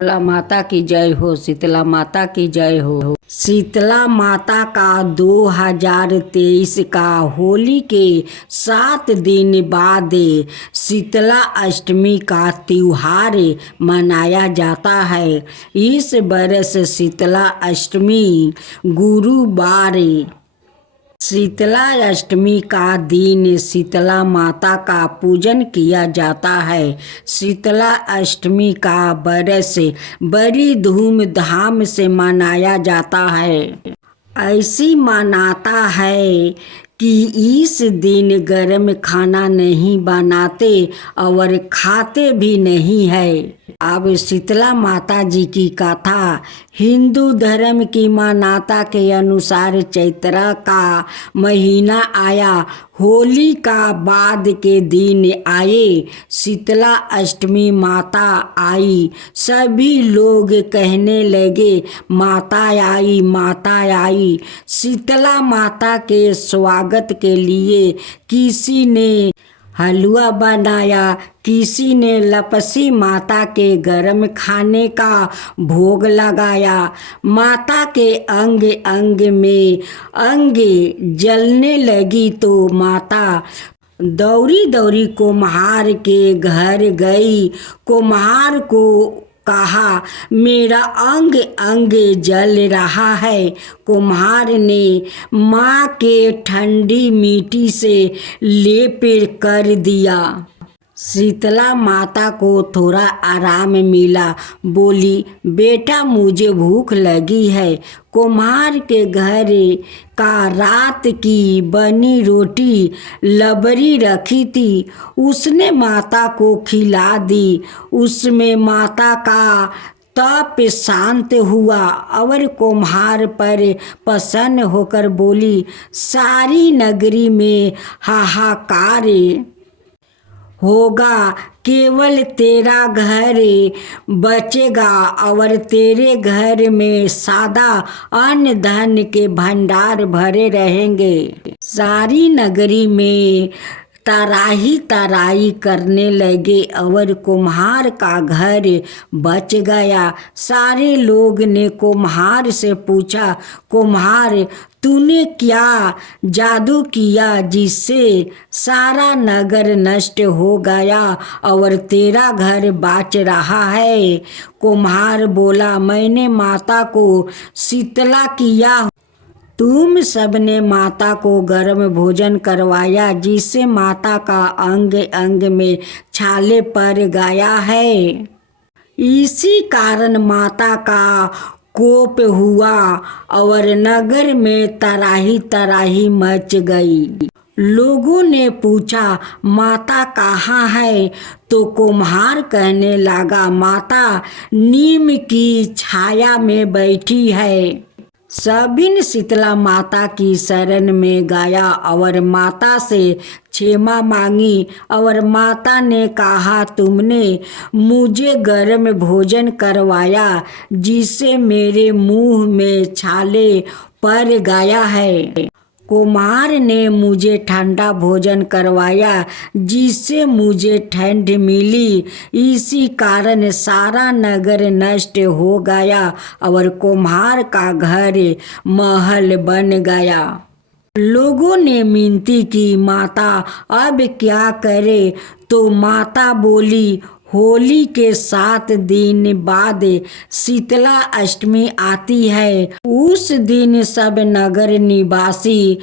शीतला माता की जय हो। शीतला माता की जय हो। शीतला माता का 2023 का होली के 7 दिन बाद शीतला अष्टमी का त्योहार मनाया जाता है। इस बरस शीतला अष्टमी गुरुवार शीतला अष्टमी का दिन शीतला माता का पूजन किया जाता है। शीतला अष्टमी का बरस बड़ी धूमधाम से मनाया जाता है। ऐसी मान्यता है कि इस दिन गर्म खाना नहीं बनाते और खाते भी नहीं है। अब शीतला माता जी की कथा। हिंदू धर्म की मान्यता के अनुसार चैत्र का महीना आया, होली का बाद के दिन आए, शीतला अष्टमी माता आई। सभी लोग कहने लगे माता आई, माता आई। शीतला माता के स्वागत के लिए किसी ने हलवा बनाया, किसी ने लपसी माता के गर्म खाने का भोग लगाया। माता के अंग अंग में अंग जलने लगी तो माता दौड़ी दौड़ी कुम्हार के घर गई। कुम्हार को कहा, मेरा अंग अंग जल रहा है। कुम्हार ने माँ के ठंडी मिट्टी से लेप कर दिया। शीतला माता को थोड़ा आराम मिला। बोली, बेटा मुझे भूख लगी है। कुम्हार के घर का रात की बनी रोटी लबरी रखी थी, उसने माता को खिला दी। उसमें माता का तप शांत हुआ और कुम्हार पर प्रसन्न होकर बोली, सारी नगरी में हाहाकार होगा, केवल तेरा घर बचेगा और तेरे घर में सादा अन्न धन के भंडार भरे रहेंगे। सारी नगरी में तराही तराई करने लगे और कुम्हार का घर बच गया। सारे लोग ने कुम्हार से पूछा, कुम्हार तूने क्या जादू किया जिससे सारा नगर नष्ट हो गया और तेरा घर बच रहा है? कुम्हार बोला, मैंने माता को शीतला किया। तुम सबने माता को गर्म भोजन करवाया जिससे माता का अंग अंग में छाले पड़ गया है। इसी कारण माता का कोप हुआ और नगर में तराही तराही मच गई। लोगों ने पूछा, माता कहाँ है? तो कुम्हार कहने लगा, माता नीम की छाया में बैठी है। सभी ने शीतला माता की शरण में गया और माता से क्षमा मांगी और माता ने कहा, तुमने मुझे गर्म भोजन करवाया जिससे मेरे मुंह में छाले पड़ गया है। कुम्हार ने मुझे ठंडा भोजन करवाया जिससे मुझे ठंड मिली। इसी कारण सारा नगर नष्ट हो गया और कुम्हार का घर महल बन गया। लोगों ने मिनती की, माता अब क्या करे? तो माता बोली, होली के 7 दिन बाद शीतला अष्टमी आती है। उस दिन सब नगर निवासी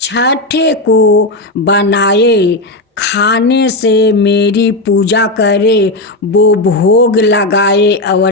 छठे को बनाए खाने से मेरी पूजा करे, वो भोग लगाए और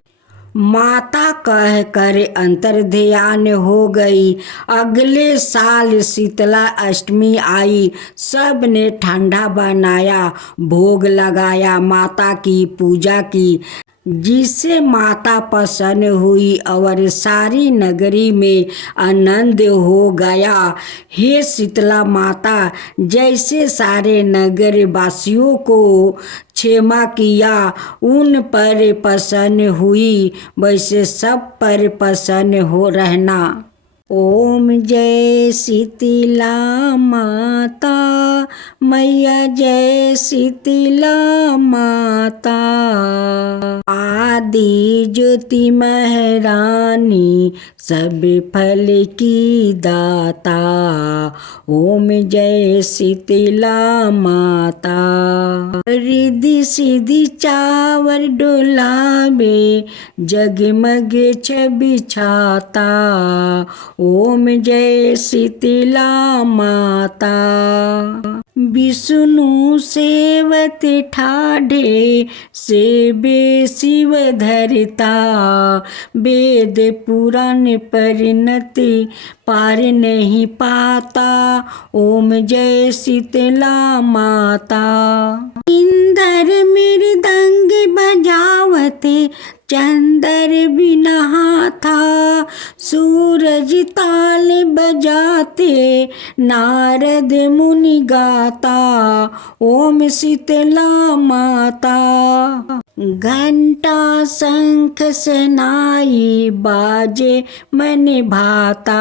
माता कह कर अंतर्ध्यान हो गई। अगले साल शीतला अष्टमी आई। सब ने ठंडा बनाया, भोग लगाया, माता की पूजा की जिससे माता प्रसन्न हुई और सारी नगरी में आनंद हो गया। हे शीतला माता, जैसे सारे नगर वासियों को क्षमा किया, उन पर प्रसन्न हुई, वैसे सब पर प्रसन्न हो रहना। ओम जय शीतला माता, मैया जय शीतला माता। आदि ज्योति महारानी, सब फल की दाता। ओम जय शीतला माता। रिद्धि सिद्धि चावर डोलावे, जगमग छवि छाता। ओम जय शीतला माता। विष्णु सेवत ठाढ़े, सेवे शिव धरता। वेद पुराण परिणति, पार नहीं पाता। ओम जय शीतला माता। इंद्र मृदंग बजावते, चंद्र भी नहाता। सूरज ताल बजाते, नारद मुनि गाता। ओम शीतला माता। घंटा शंख सनाई, बाजे मन भाता।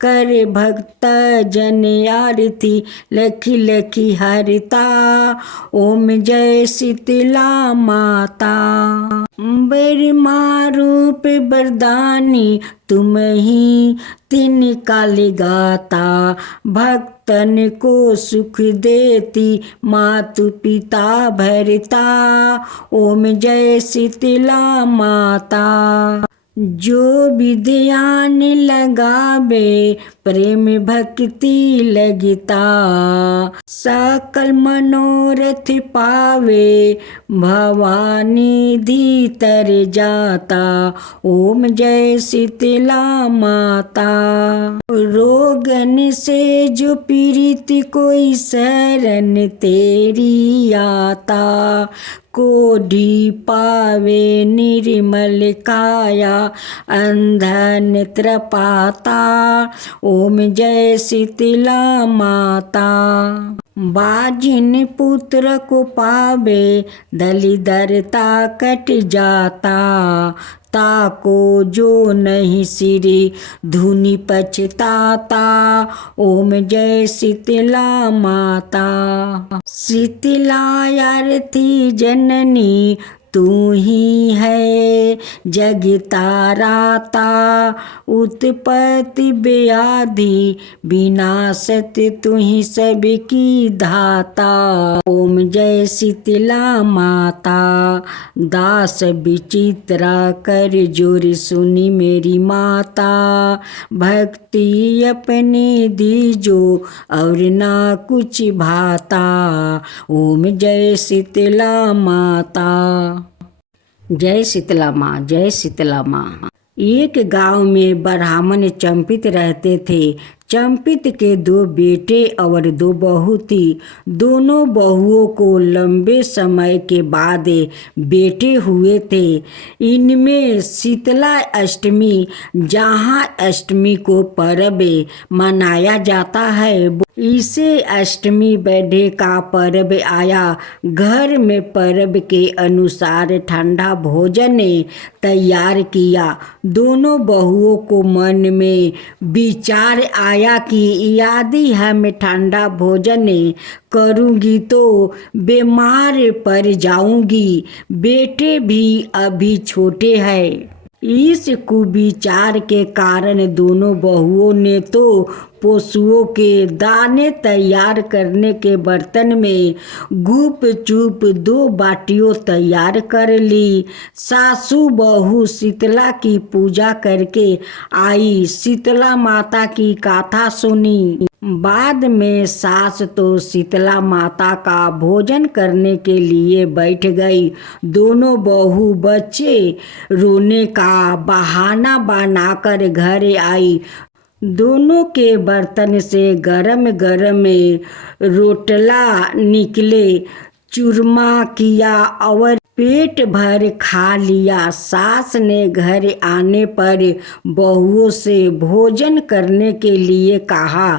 कर भक्त जन आरती, लखी लखी हरता। ओम जय शीतला माता। ब्रह्मा रूप वरदानी, तुम ही तीन काल गाता। भक्तन को सुख देती, मातु पिता भरता। ओम जय शीतला माता। जो विद्यान लगावे, प्रेम भक्ति लगता। सकल मनोरथ पावे, भवानी धी तर जाता। ओम जय शीतला माता। रोगन से जो पीड़ित, कोई शरण तेरी आता। कोढ़ी पावे निर्मल काया, अंधा नेत्र पाता। ओम जय शीतला माता। बाजिन पुत्र को पावे, दलिदरता कट जाता। ताको जो नहीं सिरे, धुनि पछताता। ओम जय शीतला माता। शीतला आरती जननी, तू ही है जग ताराता। उत्पत्ति व्याधि विनाशत, तू ही सबकी धाता। ओम जय शीतला माता। दास विचित्रा कर जोर सुनी मेरी माता। भक्ति अपने दीजो, और ना कुछ भाता। ओम जय शीतला माता। जय शीतला माँ, जय शीतला माँ। एक गांव में ब्राह्मण चंपित रहते थे। चंपित के 2 बेटे और 2 बहू थी। दोनों बहुओं को लंबे समय के बाद बेटे हुए थे। इनमें शीतला अष्टमी, जहाँ अष्टमी को पर्व मनाया जाता है, इसे अष्टमी बढ़े का पर्व आया। घर में पर्व के अनुसार ठंडा भोजन तैयार किया। दोनों बहुओं को मन में विचार आया कि यदि हम ठंडा भोजन करूंगी तो बीमार पड़ जाऊंगी। बेटे भी अभी छोटे हैं। इस कुविचार के कारण दोनों बहुओं ने तो पशुओं के दाने तैयार करने के बर्तन में गुप चुप 2 बाटियों तैयार कर ली। सासू बहू शीतला की पूजा करके आई, शीतला माता की गाथा सुनी। बाद में सास तो शीतला माता का भोजन करने के लिए बैठ गई। दोनों बहू बच्चे रोने का बहाना बनाकर घर आई। दोनों के बर्तन से गरम गरम रोटला निकले। चूरमा किया और पेट भर खा लिया। सास ने घर आने पर बहुओं से भोजन करने के लिए कहा।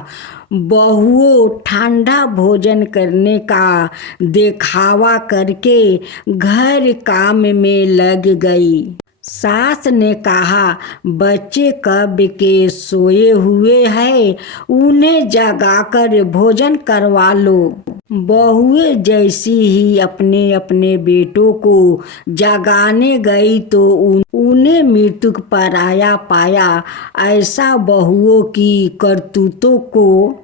बहुओं ठंडा भोजन करने का दिखावा करके घर काम में लग गई। सास ने कहा, बच्चे कब के सोए हुए हैं, उन्हें जगाकर भोजन करवा लो। बहुएं जैसी ही अपने अपने बेटों को जगाने गई तो उन्हें मृत्यु पराया पाया। ऐसा बहुओं की करतूतों को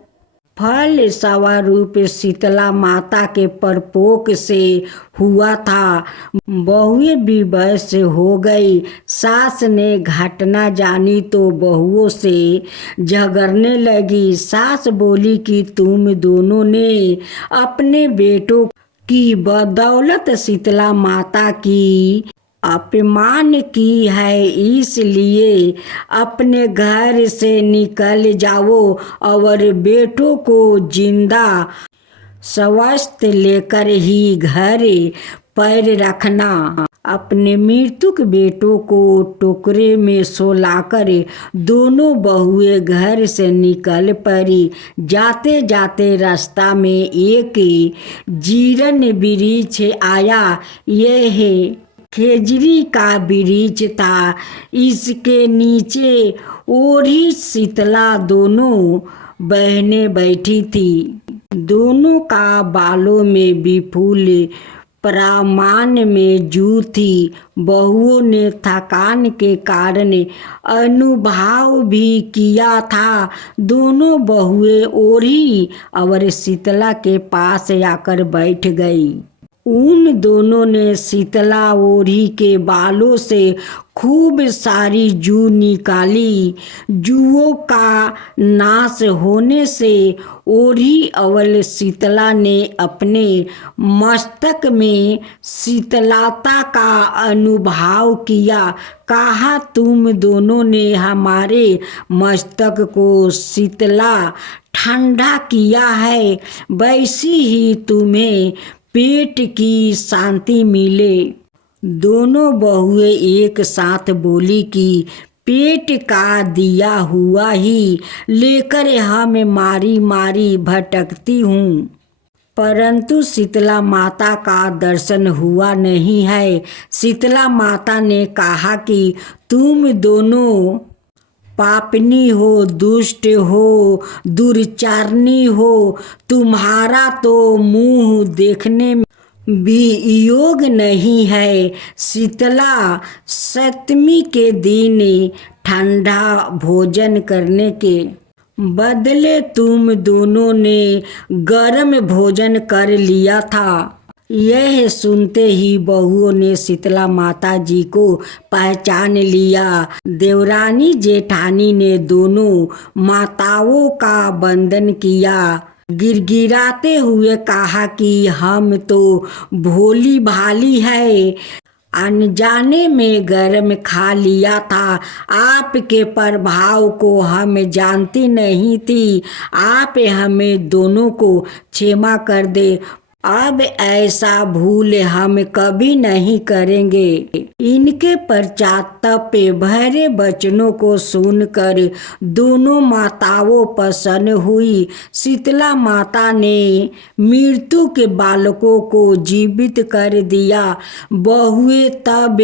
फल स्वरूप शीतला माता के परपोक से हुआ था। बहुएं विवश हो गई। सास ने घटना जानी तो बहुओं से झगड़ने लगी। सास बोली कि तुम दोनों ने अपने बेटों की बदौलत शीतला माता की अपमान की है, इसलिए अपने घर से निकल जाओ और बेटों को जिंदा स्वस्थ लेकर ही घर पैर रखना। अपने मृतक बेटों को टोकरे में सोलाकर दोनों बहुएं घर से निकल पड़ी। जाते जाते रास्ता में एक जीरन वृक्ष आया। यह खेजड़ी का वृक्ष था। इसके नीचे ओढ़ी शीतला दोनों बहनें बैठी थी। दोनों का बालों में विपुल प्रमाण में जू थी। बहुओं ने थकान के कारण अनुभाव भी किया था। दोनों बहुएं ओढ़ी और शीतला के पास आकर बैठ गई। उन दोनों ने शीतला ओढ़ी के बालों से खूब सारी जू निकाली। जूओं का नाश होने से ओढ़ी और शीतला ने अपने मस्तक में शीतलता का अनुभव किया। कहा, तुम दोनों ने हमारे मस्तक को शीतला ठंडा किया है, वैसी ही तुम्हें पेट की शांति मिले। दोनों बहुएं एक साथ बोली कि पेट का दिया हुआ ही लेकर हम मारी मारी भटकती हूँ, परंतु शीतला माता का दर्शन हुआ नहीं है। शीतला माता ने कहा कि तुम दोनों पापनी हो, दुष्ट हो, दुर्चारणी हो। तुम्हारा तो मुंह देखने भी योग नहीं है। शीतला सप्तमी के दिन ठंडा भोजन करने के बदले तुम दोनों ने गर्म भोजन कर लिया था। यह सुनते ही बहुओं ने शीतला माता जी को पहचान लिया। देवरानी जेठानी ने दोनों माताओं का वंदन किया। गिड़गिड़ाते हुए कहा कि हम तो भोली भाली है, अनजाने में गरम खा लिया था। आपके प्रभाव को हम जानती नहीं थी। आप हमें दोनों को क्षमा कर दे। अब ऐसा भूल हम कभी नहीं करेंगे। इनके पश्चाताप भरे वचनों को सुनकर दोनों माताओं प्रसन्न हुई। शीतला माता ने मृत्यु के बालकों को जीवित कर दिया। बहुएं तब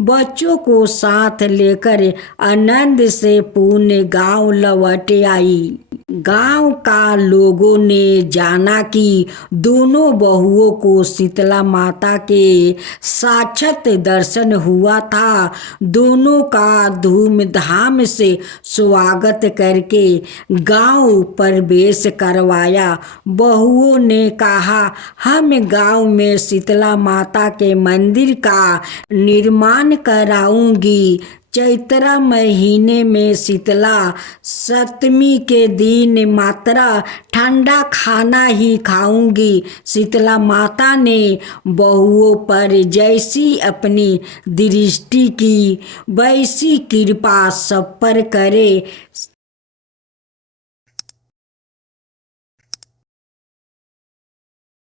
बच्चों को साथ लेकर आनंद से पुण्य गांव लौट आई। गांव का लोगों ने जाना कि दोनों बहुओं को शीतला माता के साक्षात दर्शन हुआ था। दोनों का धूमधाम से स्वागत करके गांव प्रवेश करवाया। बहुओं ने कहा, हम गांव में शीतला माता के मंदिर का निर्माण कराऊंगी। चैत्र महीने में शीतला सप्तमी के दिन मात्र ठंडा खाना ही खाऊंगी। शीतला माता ने बहुओं पर जैसी अपनी दृष्टि की वैसी कृपा सब पर करे।